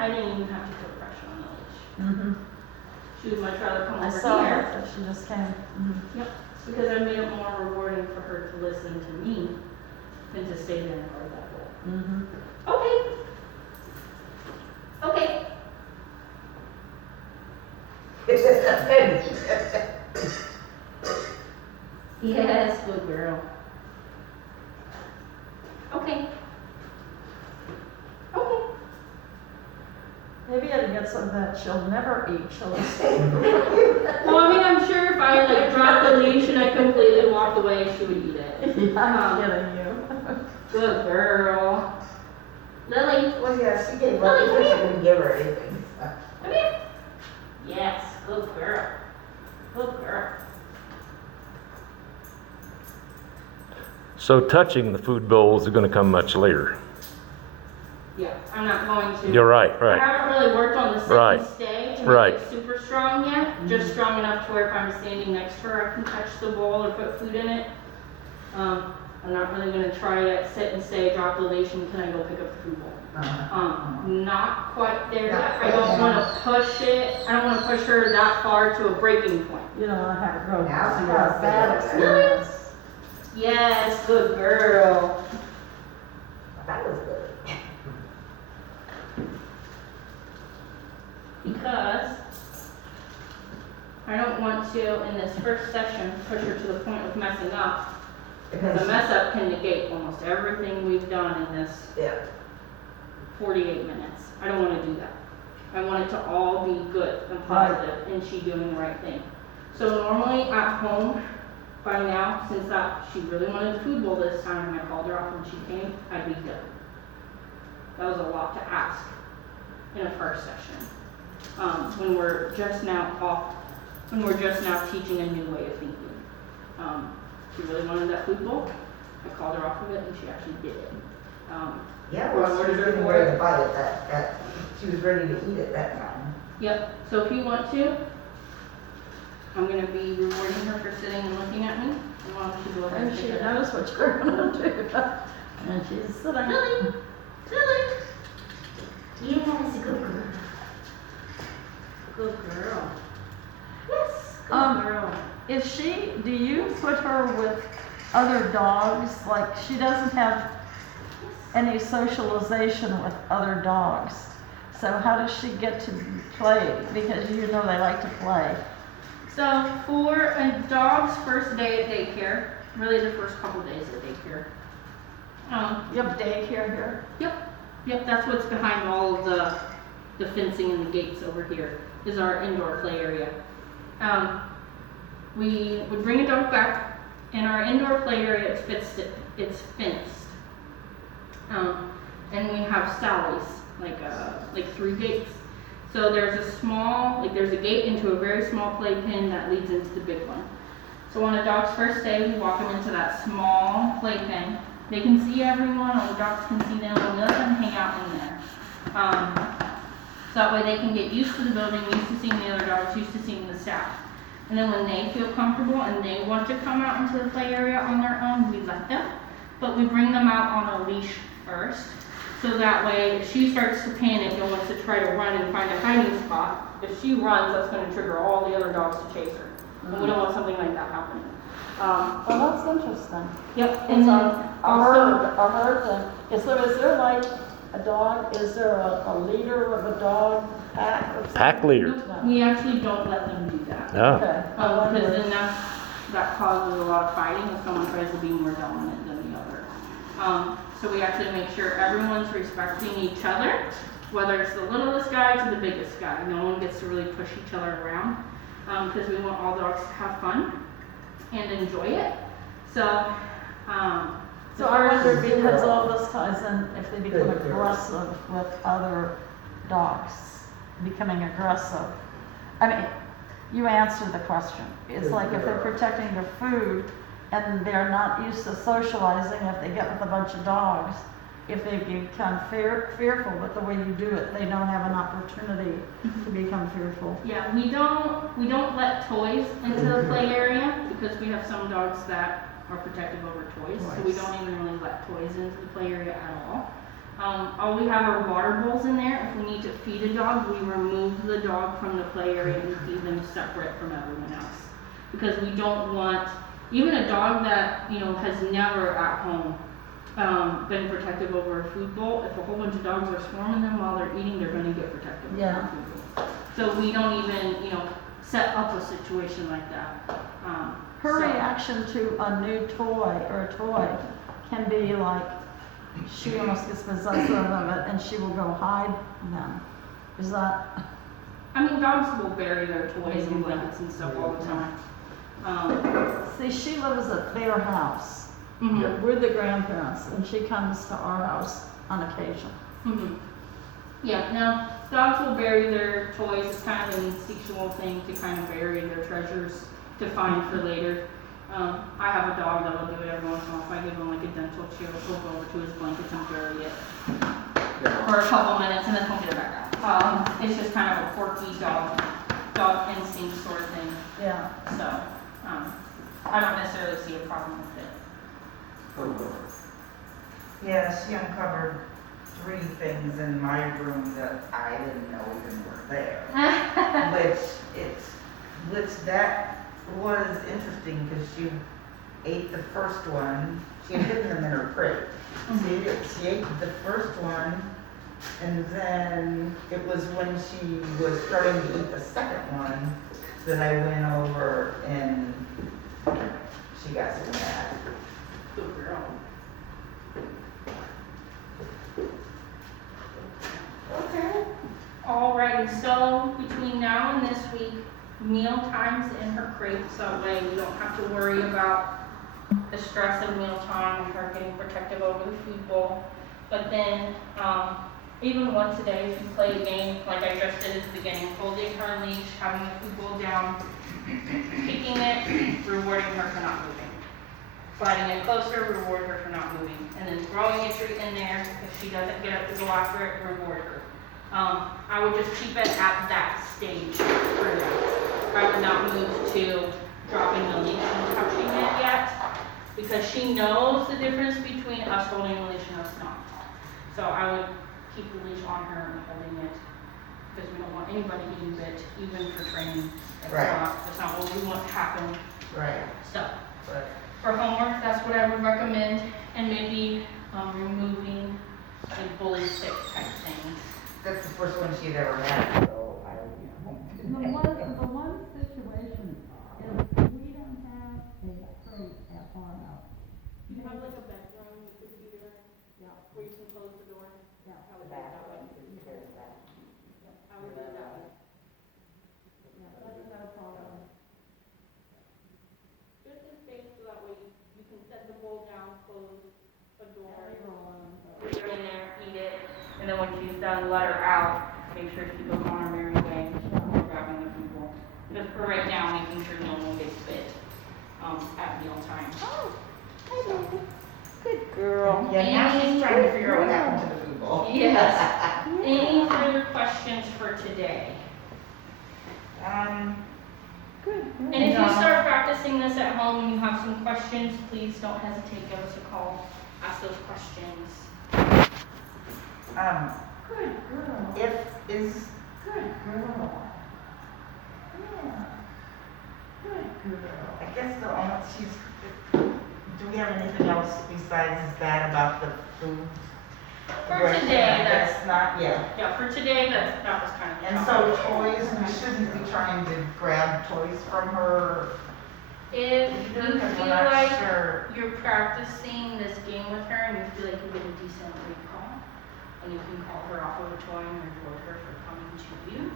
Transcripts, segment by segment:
I didn't even have to put pressure on the leash. Mm-hmm. She would much rather come I over saw here. her, she just came. Mm-hmm. Yep, because I made it more rewarding for her to listen to me than to stay there and guard that bowl. Mm-hmm. Okay. Okay. Yes, good girl. Okay. Okay. Maybe I can get some that she'll never eat, she'll just stay. Well, I mean, I'm sure if I like dropped the leash and I completely walked away, she would eat it. Yeah, I'm kidding you. Good girl. Lily, Well, yeah, she gave up because she didn't give her anything. come here. Yes, good girl. Good girl. So touching the food bowls is gonna come much later. Yeah, I'm not going to. You're right, I right. haven't really worked on the sit Right. and stay to Right. make it super strong yet. Just strong enough to where if I'm standing next to her, I can touch the bowl or put food in it. I'm not really gonna try it, sit and stay, drop the leash, and can I go pick up the food bowl? Not quite there Not yet. I quite don't there. wanna push it, I don't wanna push her that far to a breaking point. You don't want to have her go Now through she a has bad to go. experience. Yes, good girl. That was good. Because I don't want to, in this first session, push her to the point of messing up. Because a mess up can negate almost everything we've done in this Yeah. 48 minutes. I don't want to do that. I want it to all be good and positive and she doing the right thing. So normally at home, by now, since that she really wanted the food bowl this time and I called her off when she came, I'd be done. That was a lot to ask in a first session. When we're just now teaching a new way of thinking. She really wanted that food bowl. I called her off of it and she actually did it. Yeah, Well, well, what she is was her getting for ready it? to bite it that, she was ready to eat it that time. Yep, so if you want to, I'm gonna be rewarding her for sitting and looking at me. And why don't you go over And and she pick it up? knows what you're gonna do. And she's sitting. Lily, Lily. Yes, good girl. Good girl. Yes, good girl. Do you put her with other dogs? Like, she doesn't have any socialization with other dogs. So how does she get to play? Because you know they like to play. So for a dog's first day at daycare, really the first couple days at daycare. You have daycare here? Yep, that's what's behind all of the fencing and the gates over here, is our indoor play area. We would bring a dog back. In our indoor play area, it's fenced. And we have sallies, like 3 gates. So there's a gate into a very small playpen that leads into the big one. So on a dog's first day, we walk them into that small playpen. They can see everyone, all the dogs can see them, and we let them hang out in there. So that way they can get used to the building, used to seeing the other dogs, used to seeing the staff. And then when they feel comfortable and they want to come out into the play area on their own, we let them. But we bring them out on a leash first. So that way, if she starts to panic and wants to try to run and find a hiding spot, if she runs, that's going to trigger all the other dogs to chase her. And we don't want something like that happening. Well, that's interesting. Yep. It's And then a herd thing. So is there like a dog, is there a leader of a dog pack or something? Pack leader. Nope, we actually don't let them do that. Oh, Okay. I wonder- Because then that causes a lot of fighting if someone tries to be more dominant than the other. So we actually make sure everyone's respecting each other, whether it's the littlest guy to the biggest guy. No one gets to really push each other around, because we want all dogs to have fun and enjoy it. So I wonder, because all this ties in, if they become aggressive with other dogs, becoming aggressive. I mean, you answered the question. It's like if they're protecting their food and they're not used to socializing, if they get with a bunch of dogs, if they become fearful with the way you do it, they don't have an opportunity to become fearful. yeah, we don't let toys into the play area because we have some dogs that are protective over toys, so we don't even really let toys into the play area at all. All we have are water bowls in there if we need to feed feed a dog, we remove the dog from the play area and feed them separate from everyone else. Because we don't want, even a dog that, has never at home been protective over a food bowl, if a whole bunch of dogs are swarming them while they're eating, they're gonna get protective over Yeah. a food bowl. So we don't even, set up a situation like that. Her So- reaction to a new toy or a toy can be like, she almost gets possessive of it and she will go hide them. Is that, I mean, dogs will bury their toys and blankets and stuff all the time. see, she lives at their house. Mhm. We're the grandparents and she comes to our house on occasion. Mhm. Yeah, now, dogs will bury their toys, it's kind of an instinctual thing to kind of bury their treasures to find for later. I have a dog that will do it every once in a while, if I give him like a dental chew, he'll go over to his blankets and bury it for a couple minutes and then he'll get it back out. It's just kind of a quirky dog instinct sort of thing, Yeah. so, I don't necessarily see a problem with it. Yeah, she uncovered 3 things in my room that I didn't know even were there. Which that was interesting because she ate the first one. She had hidden them in her crate. She ate the first one, and then it was when she was starting to eat the second one that I went over and she got so mad. Good girl. Okay. Alrighty, so between now and this week, meal times in her crate, so that way we don't have to worry about the stress of mealtime and her getting protective over the food bowl. But then, even once a day, if you play a game, like I just did at the beginning, holding her leash, having the food bowl down, kicking it, rewarding her for not moving. Sliding it closer, reward her for not moving. And then throwing a treat in there, if she doesn't get up to go after it, reward her. I would just keep it at that stage for now. I would not move to dropping the leash and touching it yet, because she knows the difference between us holding the leash and us not. So I would keep the leash on her and holding it, because we don't want anybody getting bit, even for training. That's not what we want to happen. Right. So, Right. for homework, that's what I would recommend, and maybe removing a bully stick type thing. That's the first one she'd ever had, so I, The one situation is we don't have a crate at our house. You have like a bedroom with the computer, Yeah. where you can close the door. Yeah. I would do it that way. I would do it that way. Yeah, that's not a problem. Just in space, so that way you can set the bowl down, close a door, put her in there, eat it, and then when she's done, let her out. Make sure she goes on her merry way, grabbing the food bowl. Just for right now, making sure no one gets bit at mealtime. Oh, hi, baby. Good girl. yeah, now she's trying to figure out what happened to the food bowl. Yes. Any further questions for today? Good. And if you start practicing this at home and you have some questions, please don't hesitate, give us a call, ask those questions. Good girl. Good girl. Yeah. Good girl. I guess the only, do we have anything else besides that about the food? For today, that's, not, yeah. yeah, for today, that was kind of. And so toys, we shouldn't be trying to grab toys from her If either, you because feel we're not like sure. you're practicing this game with her and you feel like you get a decent recall, and you can call her off of a toy and reward her for coming to you,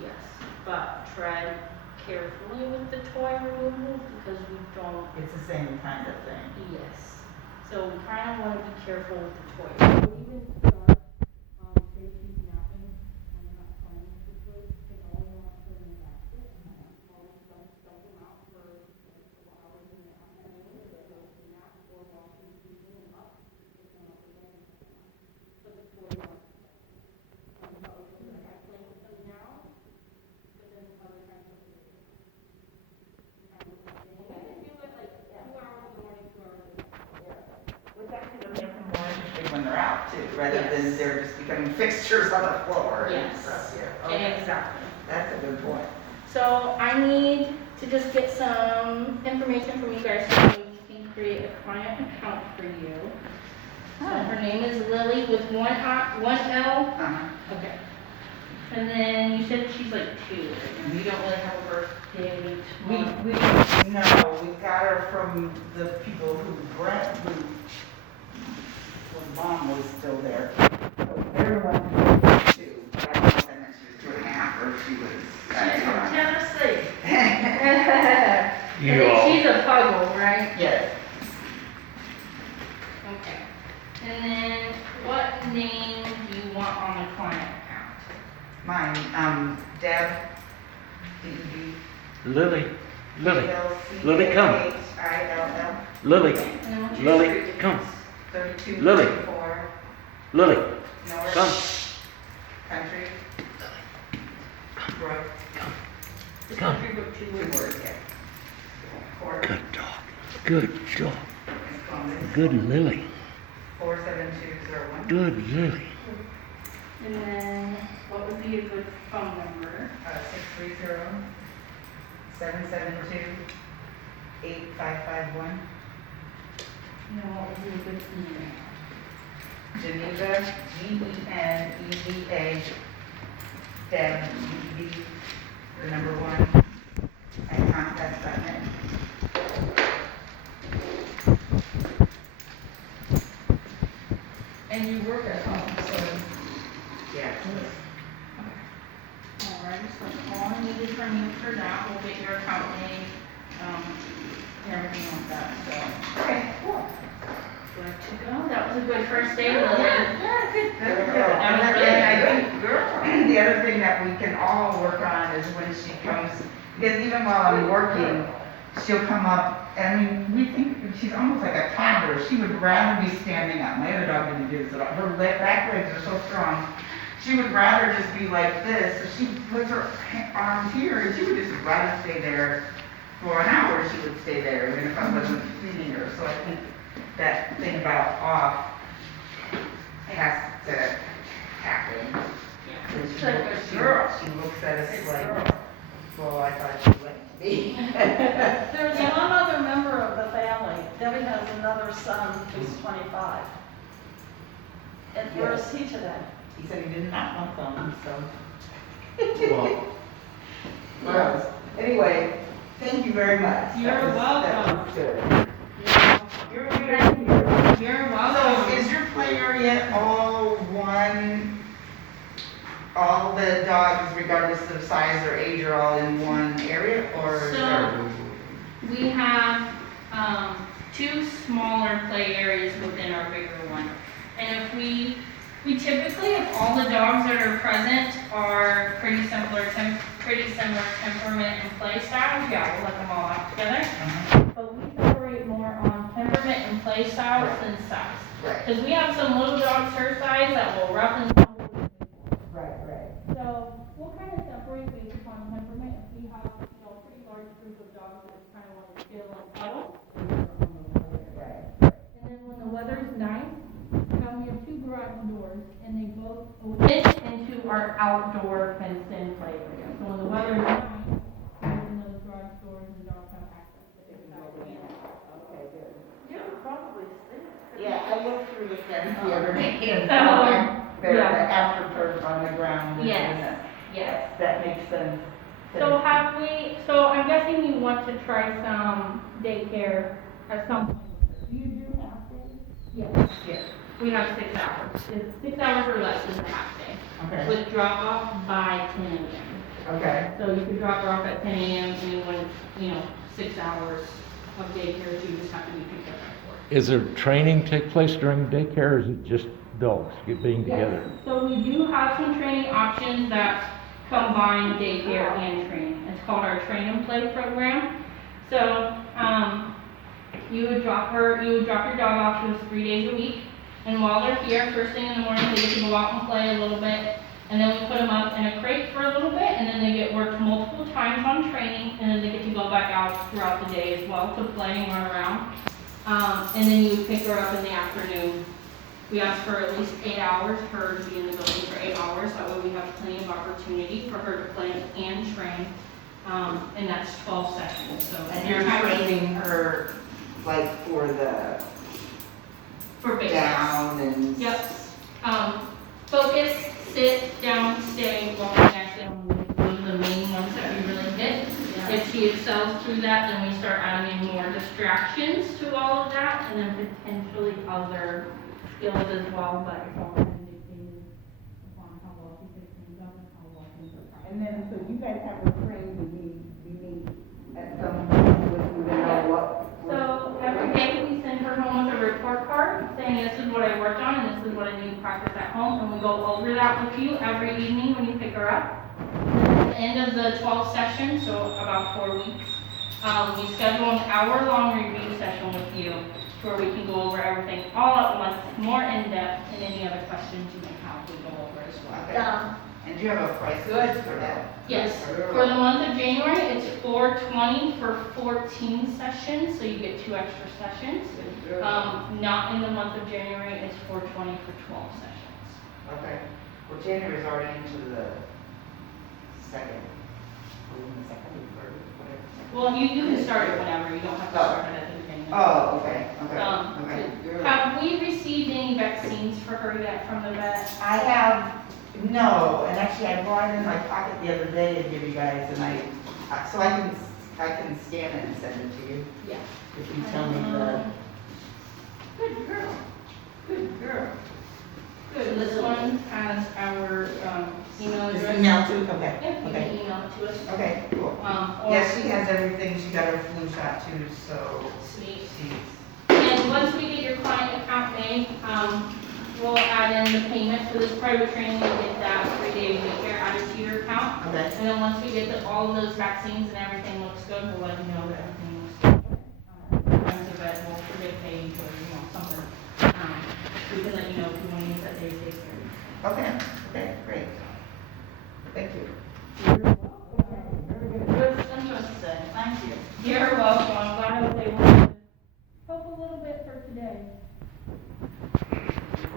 yes. But tread carefully with the toy removal because we don't, It's the same kind of thing. yes. So we kind of want to be careful with the toys. So even start, say she's napping and you're not playing with the toys, take all of them out, put them in the basket, while we dump them out for like a couple hours in the afternoon, so they'll be nap or while she's using them up, pick them up again and put them out. But the toys aren't. So she'll be like, I play with them now, but then other times she'll be like, and then do it like 2 hours in the morning, 2 hours at night. Which actually doesn't make them more interesting when they're out too, rather than Yes. they're just becoming putting fixtures on the floor and Yes. stuff, yeah. Okay. Exactly. That's a good point. So I need to just get some information from you guys so we can create a client account for you. So her name is Lily with one L. Uh-huh. Okay. And then you said she's like 2. And you don't really have a birth date. No, we got her from the people who when mom was still there. So everyone was 2, but I don't know if that meant she was 2.5 or she was. She's from Tennessee. And then she's a puggle, right? Yes. Okay. And then what name do you want on the client account? Mine, Deb, D-E-B. Lily, Lily, L-C-A-H-I-L-L. Lily, come. Lily, And then what's your Lily, street come. address? 32, Lily. 34, Lily, North. come. Country. Brook. Just Come. country book 2 2 words. words, yeah. Court. Good dog. Good dog. Columbus. Good Lily. 47201. Good Lily. And then what would be a good phone number? 630-772-8551. And then what would be a good email? Geneva, Geneva, Deb, D-E-B, the number 1, at Comcast.net. And you work at home, so. Yeah. Alright, so all I needed from you for that, we'll get your account name, and everything like that, so. Okay, cool. Good to go, that was a good first day, Lily. Yeah, good. That was And really I good. think the other thing that we can all work on is when she comes, because even while I'm working, she'll come up, and I mean, we think she's almost like a toddler. She would rather be standing up. My other dog didn't do this at all. Her back legs are so strong. She would rather just be like this. So she puts her arms here, and she would just rather stay there for an hour. She would stay there, even if I wasn't feeding her. So I think that thing about off has to happen. Yeah. And She's like a girl. She looks at us Big like, girl. well, I thought she'd like to be. There's one other member of the family. Debbie has another son who's 25. And where is he today? He said he did not want them, so. Well, Well, anyway, thank you very much. You're That was good. You're good. You're So welcome. is your play area all one, all the dogs regardless of size or age are all in one area, or? is So- there- We have, 2 smaller play areas within our bigger one. And if we typically, if all the dogs that are present are pretty similar temperament and play styles, yeah, we'll let them all out together. Uh-huh. But we separate more on temperament and play styles than size. Right, Because we have some little dogs her size that will rough and tumble. right. So we'll kind of separate based upon temperament. If we have, a pretty large group of dogs that kind of want to chill and cuddle. Right. And then when the weather's nice, we have 2 garage doors, and they both open into our outdoor fenced-in play area. So when the weather's nice, we open those garage doors and the dogs have access to it. Okay, good. You would probably see it. Yeah, I looked through the fence the other day and Oh, saw there, yeah. the astroturf on the ground. and Yes. that- Yes. That makes sense. So so I'm guessing you want to try some daycare at some point. Do you do half days? Yes. Yeah, We have 6 hours. It's 6 hours or less is a half day. okay, With drop off by 10 a.m. okay. So you could drop her off at 10 a.m. and you want, 6 hours of daycare, so you just have to be picked up at 4. Is there training take place during daycare, or is it just dogs being together? So we do have some training options that combine daycare and training. It's called our Train and Play program. So, you would drop your dog off to us 3 days a week. And while they're here, first thing in the morning, they get to go out and play a little bit. And then we put them up in a crate for a little bit, and then they get worked multiple times on training, and then they get to go back out throughout the day as well to play and run around. And then you would pick her up in the afternoon We ask for at least 8 hours for her to be in the building for 8 hours. That way we have plenty of opportunity for her to play and train. And that's 12 sessions, so. And you're training her, like, for the For basics. down and. Yep. Focus, sit, down, stay, walking, actually, those are the main ones that we really hit. If she excels through that, then we start adding in more distractions to all of that, and then potentially other skills as well, but it's all been dictated upon how well she picks things up and how well things are practiced. And then, so you guys have a training, you need at some point with you to know what. So every day we send her home with a report card saying this is what I worked on and this is what I need to practice at home, and we go over that with you every evening when you pick her up. At the end of the 12 sessions, so about 4 weeks, we schedule an hour-long review session with you where we can go over everything all at once, more in depth, and any other questions you may have, we go over as well. Okay. And do you have a price list for that? Yes, for the month of January, it's $420 for 14 sessions, so you get 2 extra sessions. Not in the month of January, it's $420 for 12 sessions. Okay, well, January's already into the second, third, whatever. Well, you can start it whenever, you don't have to start it at the beginning. Oh, okay, okay, Um, okay. Have we received any vaccines for her yet from the vet? I have, no, and actually I brought it in my pocket the other day to give you guys, and so I can scan it and send it to you, Yeah. if you tell me the. Good girl, good girl. Good, this one has our, email Just address. email to, okay, Yep, you okay, can email it to us. okay, cool. Or. Yeah, she has everything, she got her flu shot too, so Sweet. she's, And once we get your client account made, we'll add in the payment for this private training and get that 3-day daycare added to your account. okay, And then once we get all of those vaccines and everything looks good, we'll let you know that everything looks good. Sometimes the vet will forget page or, something. We can let you know if you want to use that day daycare. okay, okay, great. Thank you. Good, interesting, thank you. You're welcome. I'm glad I was able to help a little bit for today.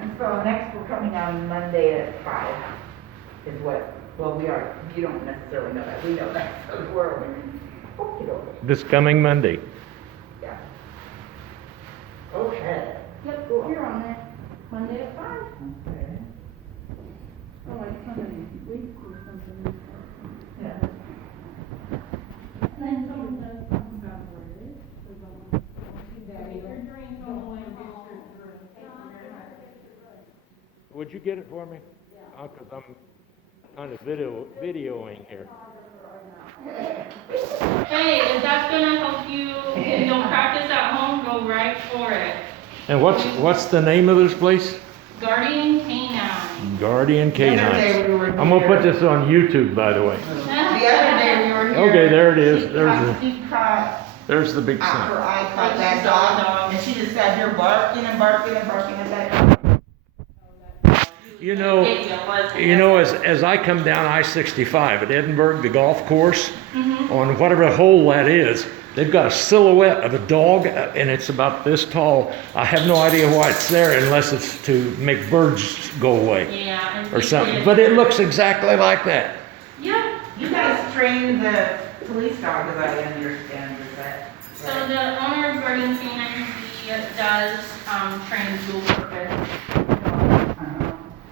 And so next, we're coming on Monday at 5, is what, well, we are, you don't necessarily know that, we know that, so we're, okay, This coming Monday. yeah. Okay. Yep, you're on there. Monday at 5. Okay. Oh, I come in week or something. Yeah. And then someone does talk about what it is. So don't get your drink on the way, get your drink. Thank you very much. Would you get it for me? Yeah. Because I'm kind of videoing here. Hey, if that's gonna help you, if you'll practice at home, go right for it. And what's the name of this place? Guardian Canine. Guardian The other day Canines. we were I'm gonna put here- this on YouTube, by the way. The other day we were here. Okay, there it is. There's She caught, there's the big her sign. eye caught She that saw the dog, dog. and she just sat here barking and barking and barking at that dog. You know, as I come down I-65 at Edinburgh, the golf course, on whatever hole that is, they've got a silhouette of a dog, and it's about this tall. I have no idea why it's there unless it's to make birds go away Yeah. And or something. But it looks exactly like that. Yeah. You guys train the police dog, as I understand, is that? So the owner of Guardian Canine, he does, train dual purpose dogs,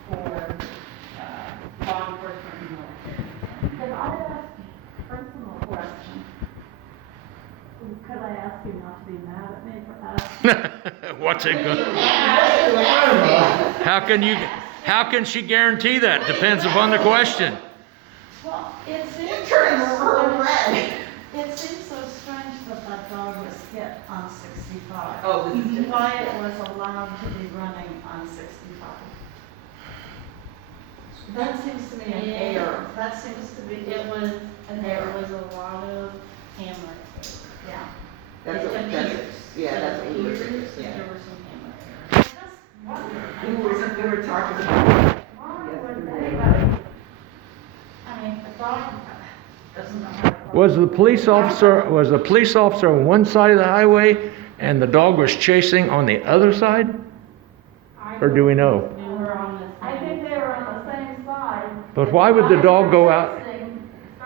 for, law enforcement and military. Could I ask a personal question? Could I ask you not to be mad at me for asking? What's it going? How can she guarantee that? Depends upon the question. Well, it seems You turn her red. It seems so strange that that dog was hit on 65. Oh, this is different. Why it was allowed to be running on 65. That seems to me an Yeah. error. That seems to be, It was, an there error. was a lot of camera. Yeah. That's what, yeah, that's what we were thinking, yeah. There were some camera errors. I just wonder. We were talking about. Why would anybody, I mean, the dog doesn't know how to. Was the police officer on one side of the highway and the dog was chasing on the other side? I Or do we know? They were on the I think they were on the same side. But why would the dog go out?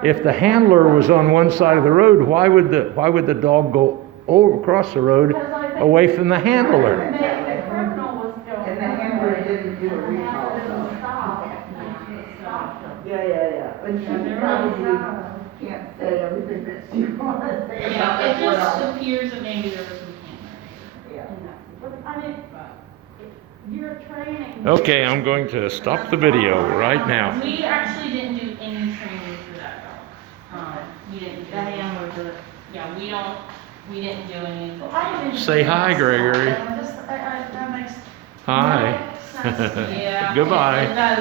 If the handler was on one side of the road, why would the dog go over across the road away from the handler? Maybe the criminal was going. And the handler didn't do a And the recall, handler so. didn't stop. Stopped him. Yeah. But she Yeah, probably can't say everything that she wants to say about Yeah, it that just one. appears that maybe there was some camera Yeah. in that. But I mean, you're training. Okay, I'm going to stop the video right now. We actually didn't do any training for that dog. We didn't do any. Yeah, we didn't do any. Well, I don't even Say hi, think Gregory. I'm just, that makes Hi. no sense to me. Yeah. Goodbye. It does.